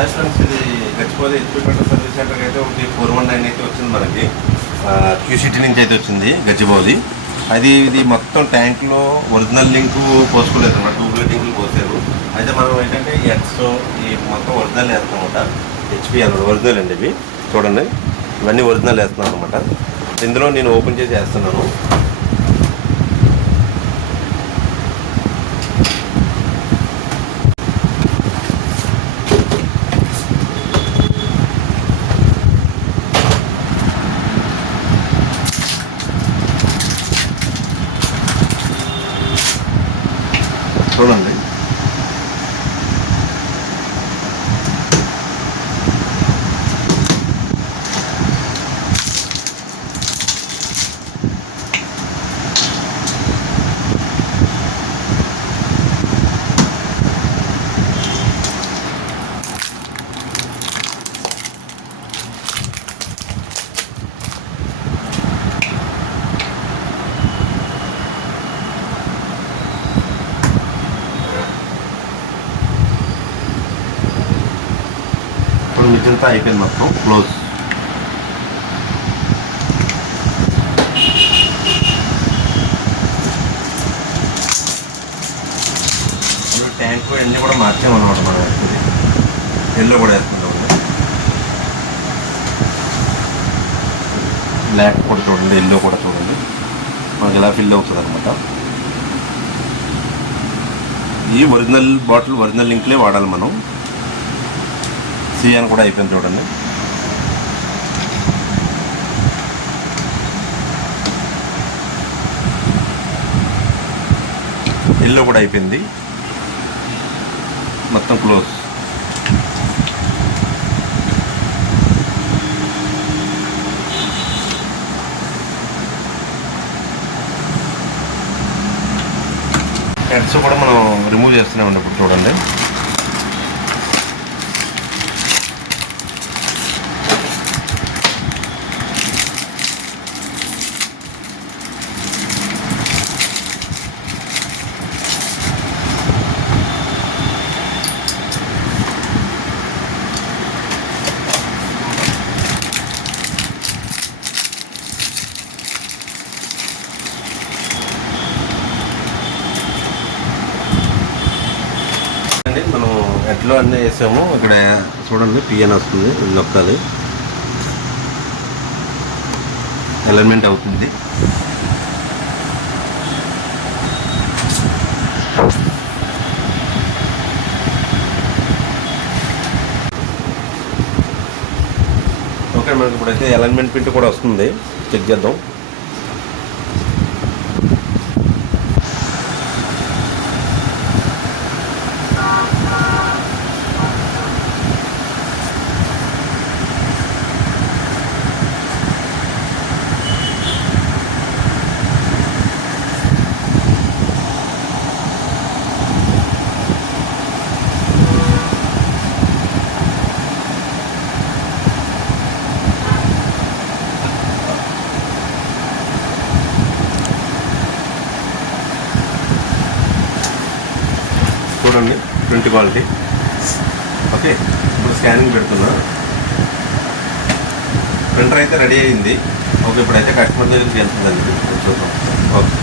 Hi friends, ఇది గచ్చిపోతే HP service సెంటర్కి అయితే ఒకటి 419 అయితే వచ్చింది మనకి. క్యూసిటీ నుంచి అయితే వచ్చింది గచ్చిబౌలి. ఇది మొత్తం ట్యాంక్లో ఒరిజినల్ లింకు పోసుకోలేదు అన్నమాట, డూప్లికేట్ లింకులు పోసారు. అయితే మనం ఏంటంటే ఎక్స్ ఈ మొత్తం ఒరిజినల్ వేస్తాం అనమాట. హెచ్పీ అన్నమాట, ఒరిజినల్ అండి ఇవి. చూడండి, ఇవన్నీ ఒరిజినల్ వేస్తున్నాను అనమాట. ఇందులో నేను ఓపెన్ చేసి వేస్తున్నాను. చూడండి, మిగతా అయిపోయింది మొత్తం క్లోజ్. ట్యాంక్ అన్నీ కూడా మార్చామన్నమాట. మనం ఎల్లో కూడా వేసుకుంటాం. బ్లాక్ కూడా చూడండి, ఎల్లో కూడా చూడండి, మనకి ఇలా ఫిల్ అవుతుంది అనమాట. ఈ ఒరిజినల్ బాటిల్ ఒరిజినల్ లింక్లే వాడాలి మనం. సిఎన్ కూడా అయిపోయింది చూడండి. ఎల్లో కూడా అయిపోయింది, మొత్తం క్లోజ్. హెడ్స్ కూడా మనం రిమూవ్ చేస్తున్నామండి ఇప్పుడు చూడండి. మనం ఎట్లో అన్నీ వేసాము. ఇక్కడ చూడండి, పిఎన్ వస్తుంది, నొక్కాలి, అలైన్మెంట్ అవుతుంది. ఓకే, మనకి ఇప్పుడైతే అలైన్మెంట్ ప్రింట్ కూడా వస్తుంది, చెక్ చేద్దాం. చూడండి, ప్రింట్ క్వాలిటీ. ఓకే, ఇప్పుడు స్కానింగ్ పెడుతున్నా. ప్రింటర్ అయితే రెడీ అయింది. ఓకే, ఇప్పుడైతే కస్టమర్ దగ్గరికి వెళ్తుందండి, చూద్దాం. ఓకే.